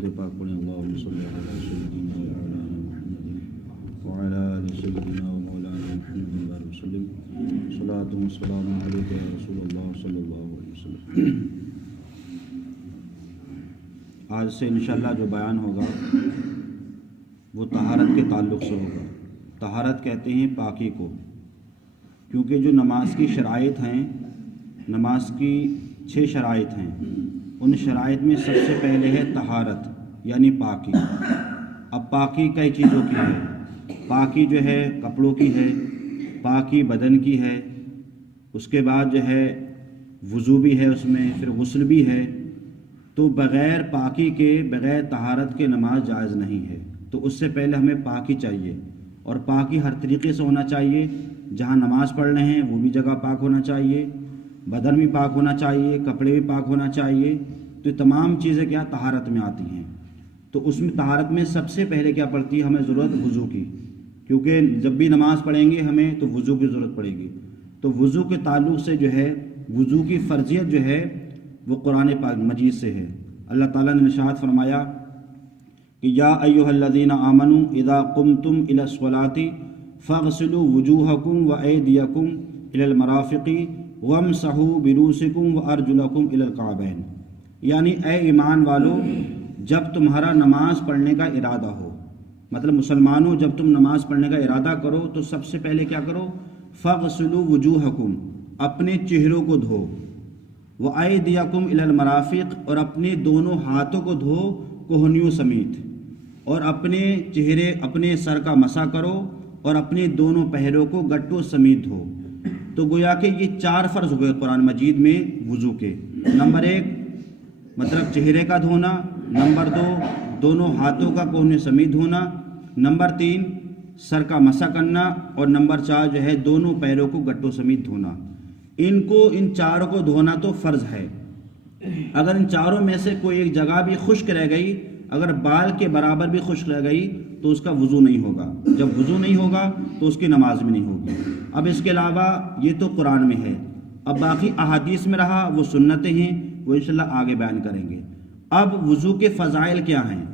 درود پاک پڑھیں اللہم صلی علی سیدنا و علی آل سیدنا و مولانا محمد وسلم صلاۃ و سلام علیک یا رسول اللہ صلی اللہ علیہ وسلم۔ آج سے انشاءاللہ جو بیان ہوگا وہ طہارت کے تعلق سے ہوگا۔ طہارت کہتے ہیں پاکی کو، کیونکہ جو نماز کی شرائط ہیں، نماز کی 6 شرائط ہیں، ان شرائط میں سب سے پہلے ہے طہارت یعنی پاکی۔ اب پاکی کئی چیزوں کی ہے، پاکی جو ہے کپڑوں کی ہے، پاکی بدن کی ہے، اس کے بعد جو ہے وضو بھی ہے، اس میں پھر غسل بھی ہے۔ تو بغیر پاکی کے، بغیر طہارت کے نماز جائز نہیں ہے۔ تو اس سے پہلے ہمیں پاکی چاہیے، اور پاکی ہر طریقے سے ہونا چاہیے۔ جہاں نماز پڑھ رہے ہیں وہ بھی جگہ پاک ہونا چاہیے، بدن بھی پاک ہونا چاہیے، کپڑے بھی پاک ہونا چاہیے۔ تو یہ تمام چیزیں کیا طہارت میں آتی ہیں۔ تو اس میں طہارت میں سب سے پہلے کیا پڑتی ہے ہمیں ضرورت وضو کی، کیونکہ جب بھی نماز پڑھیں گے ہمیں تو وضو کی ضرورت پڑے گی۔ تو وضو کے تعلق سے جو ہے وضو کی فرضیت جو ہے وہ قرآن پاک مجید سے ہے۔ اللہ تعالیٰ نے ارشاد فرمایا کہ یا ایھا الذین آمنوا اذا قمتم الی الصلاۃ فاغسلوا وجوہکم وایدیکم الی المرافق وامسحوا برؤوسکم وارجلکم الی الکعبین، یعنی اے ایمان والو، جب تمہارا نماز پڑھنے کا ارادہ ہو، مطلب مسلمانوں جب تم نماز پڑھنے کا ارادہ کرو تو سب سے پہلے کیا کرو، فاغسلوا وجوہکم، اپنے چہروں کو دھو، وایدیکم الی المرافق، اور اپنے دونوں ہاتھوں کو دھو کوہنیوں سمیت، اور اپنے چہرے اپنے سر کا مسح کرو، اور اپنے دونوں پہروں کو گٹوں سمیت دھو۔ تو گویا کہ یہ 4 فرض ہوئے قرآن مجید میں وضو کے۔ نمبر 1 مطلب چہرے کا دھونا، نمبر 2 دونوں ہاتھوں کا کوہنی سمیت دھونا، نمبر 3 سر کا مسح کرنا، اور نمبر 4 جو ہے دونوں پیروں کو گٹوں سمیت دھونا۔ ان چاروں کو دھونا تو فرض ہے۔ اگر ان چاروں میں سے کوئی ایک جگہ بھی خشک رہ گئی، اگر بال کے برابر بھی خشک رہ گئی تو اس کا وضو نہیں ہوگا۔ جب وضو نہیں ہوگا تو اس کی نماز بھی نہیں ہوگی۔ اب اس کے علاوہ یہ تو قرآن میں ہے، اب باقی احادیث میں رہا وہ سنتیں ہیں، وہ انشاءاللہ آگے بیان کریں گے۔ اب وضو کے فضائل کیا ہیں؟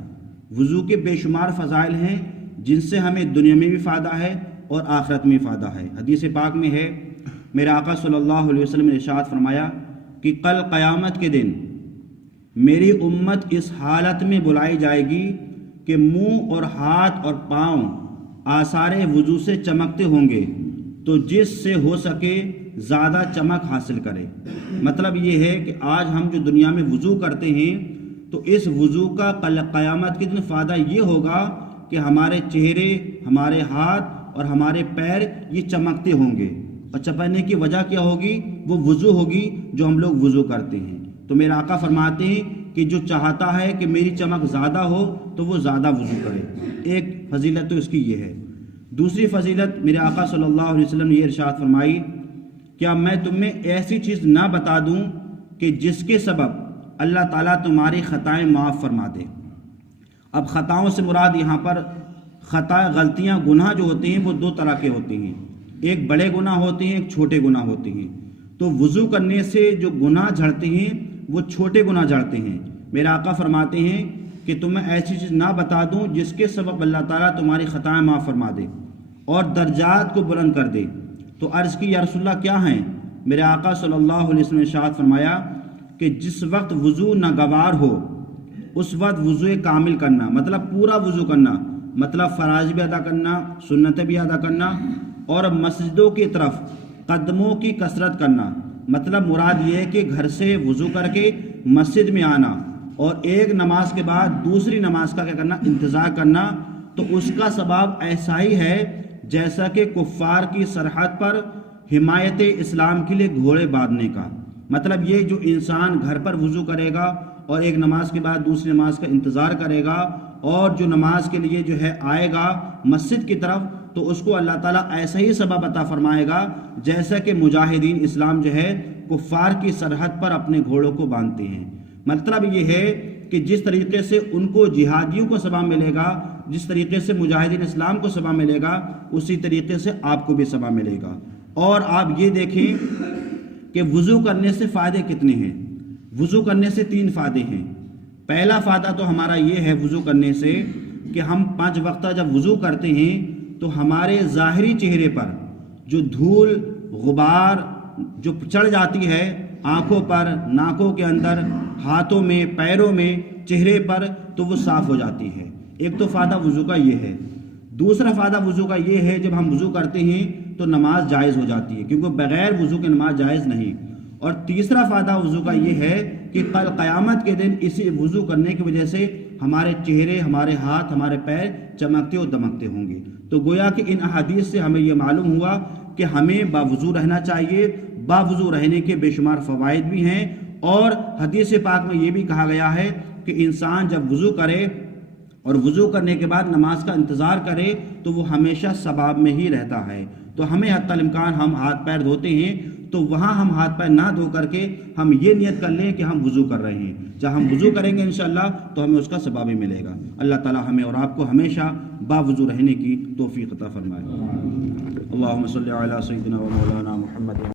وضو کے بے شمار فضائل ہیں جن سے ہمیں دنیا میں بھی فائدہ ہے اور آخرت میں بھی فائدہ ہے۔ حدیث پاک میں ہے، میرے آقا صلی اللہ علیہ وسلم نے ارشاد فرمایا کہ کل قیامت کے دن میری امت اس حالت میں بلائی جائے گی کہ منہ اور ہاتھ اور پاؤں آثار وضو سے چمکتے ہوں گے، تو جس سے ہو سکے زیادہ چمک حاصل کرے۔ مطلب یہ ہے کہ آج ہم جو دنیا میں وضو کرتے ہیں تو اس وضو کا قیامت کے دن فائدہ یہ ہوگا کہ ہمارے چہرے، ہمارے ہاتھ اور ہمارے پیر یہ چمکتے ہوں گے، اور چمکنے کی وجہ کیا ہوگی؟ وہ وضو ہوگی جو ہم لوگ وضو کرتے ہیں۔ تو میرے آقا فرماتے ہیں کہ جو چاہتا ہے کہ میری چمک زیادہ ہو تو وہ زیادہ وضو کرے۔ ایک فضیلت تو اس کی یہ ہے۔ دوسری فضیلت میرے آقا صلی اللہ علیہ وسلم نے یہ ارشاد فرمائی، کیا میں تمہیں ایسی چیز نہ بتا دوں کہ جس کے سبب اللہ تعالیٰ تمہاری خطائیں معاف فرما دے؟ اب خطاؤں سے مراد یہاں پر خطا، غلطیاں، گناہ جو ہوتے ہیں وہ 2 طرح کے ہوتے ہیں، ایک بڑے گناہ ہوتے ہیں، ایک چھوٹے گناہ ہوتے ہیں۔ تو وضو کرنے سے جو گناہ جھڑتے ہیں وہ چھوٹے گناہ جھڑتے ہیں۔ میرے آقا فرماتے ہیں کہ تمہیں ایسی چیز نہ بتا دوں جس کے سبب اللہ تعالیٰ تمہاری خطائیں معاف فرما دے اور درجات کو بلند کر دے۔ تو عرض کی یا رسول اللہ کیا ہیں؟ میرے آقا صلی اللہ علیہ وسلم نے ارشاد فرمایا کہ جس وقت وضو ناگوار ہو اس وقت وضو کامل کرنا، مطلب پورا وضو کرنا، مطلب فرائض بھی ادا کرنا، سنتیں بھی ادا کرنا، اور مسجدوں کی طرف قدموں کی کثرت کرنا۔ مطلب مراد یہ ہے کہ گھر سے وضو کر کے مسجد میں آنا اور ایک نماز کے بعد دوسری نماز کا کیا کرنا؟ انتظار کرنا۔ تو اس کا ثواب ایسا ہی ہے جیسا کہ کفار کی سرحد پر حمایت اسلام کے لیے گھوڑے باندھنے کا۔ مطلب یہ جو انسان گھر پر وضو کرے گا اور ایک نماز کے بعد دوسری نماز کا انتظار کرے گا، اور جو نماز کے لیے جو ہے آئے گا مسجد کی طرف، تو اس کو اللہ تعالیٰ ایسا ہی ثواب عطا فرمائے گا جیسا کہ مجاہدین اسلام جو ہے کفار کی سرحد پر اپنے گھوڑوں کو باندھتے ہیں۔ مطلب یہ ہے کہ جس طریقے سے ان کو جہادیوں کو ثواب ملے گا، جس طریقے سے مجاہدین اسلام کو ثواب ملے گا، اسی طریقے سے آپ کو بھی ثواب ملے گا۔ اور آپ یہ دیکھیں کہ وضو کرنے سے فائدے کتنے ہیں۔ وضو کرنے سے 3 فائدے ہیں۔ پہلا فائدہ تو ہمارا یہ ہے وضو کرنے سے کہ ہم 5 وقتہ جب وضو کرتے ہیں تو ہمارے ظاہری چہرے پر جو دھول غبار جو چڑھ جاتی ہے آنکھوں پر، ناکوں کے اندر، ہاتھوں میں، پیروں میں، چہرے پر، تو وہ صاف ہو جاتی ہے۔ ایک تو فائدہ وضو کا یہ ہے۔ دوسرا فائدہ وضو کا یہ ہے جب ہم وضو کرتے ہیں تو نماز جائز ہو جاتی ہے، کیونکہ بغیر وضو کے نماز جائز نہیں۔ اور تیسرا فائدہ وضو کا یہ ہے کہ کل قیامت کے دن اسی وضو کرنے کی وجہ سے ہمارے چہرے، ہمارے ہاتھ، ہمارے پیر چمکتے اور دمکتے ہوں گے۔ تو گویا کہ ان احادیث سے ہمیں یہ معلوم ہوا کہ ہمیں باوضو رہنا چاہیے۔ باوضو رہنے کے بے شمار فوائد بھی ہیں، اور حدیث پاک میں یہ بھی کہا گیا ہے کہ انسان جب وضو کرے اور وضو کرنے کے بعد نماز کا انتظار کرے تو وہ ہمیشہ ثواب میں ہی رہتا ہے۔ تو ہمیں حتی الامکان ہم ہاتھ پیر دھوتے ہیں تو وہاں ہم ہاتھ پیر نہ دھو کر کے ہم یہ نیت کر لیں کہ ہم وضو کر رہے ہیں۔ جب ہم وضو کریں گے انشاءاللہ تو ہمیں اس کا ثواب بھی ملے گا۔ اللہ تعالی ہمیں اور آپ کو ہمیشہ باوضو رہنے کی توفیق عطا فرمائے۔ اللہم صلی علی سیدنا و مولانا محمد۔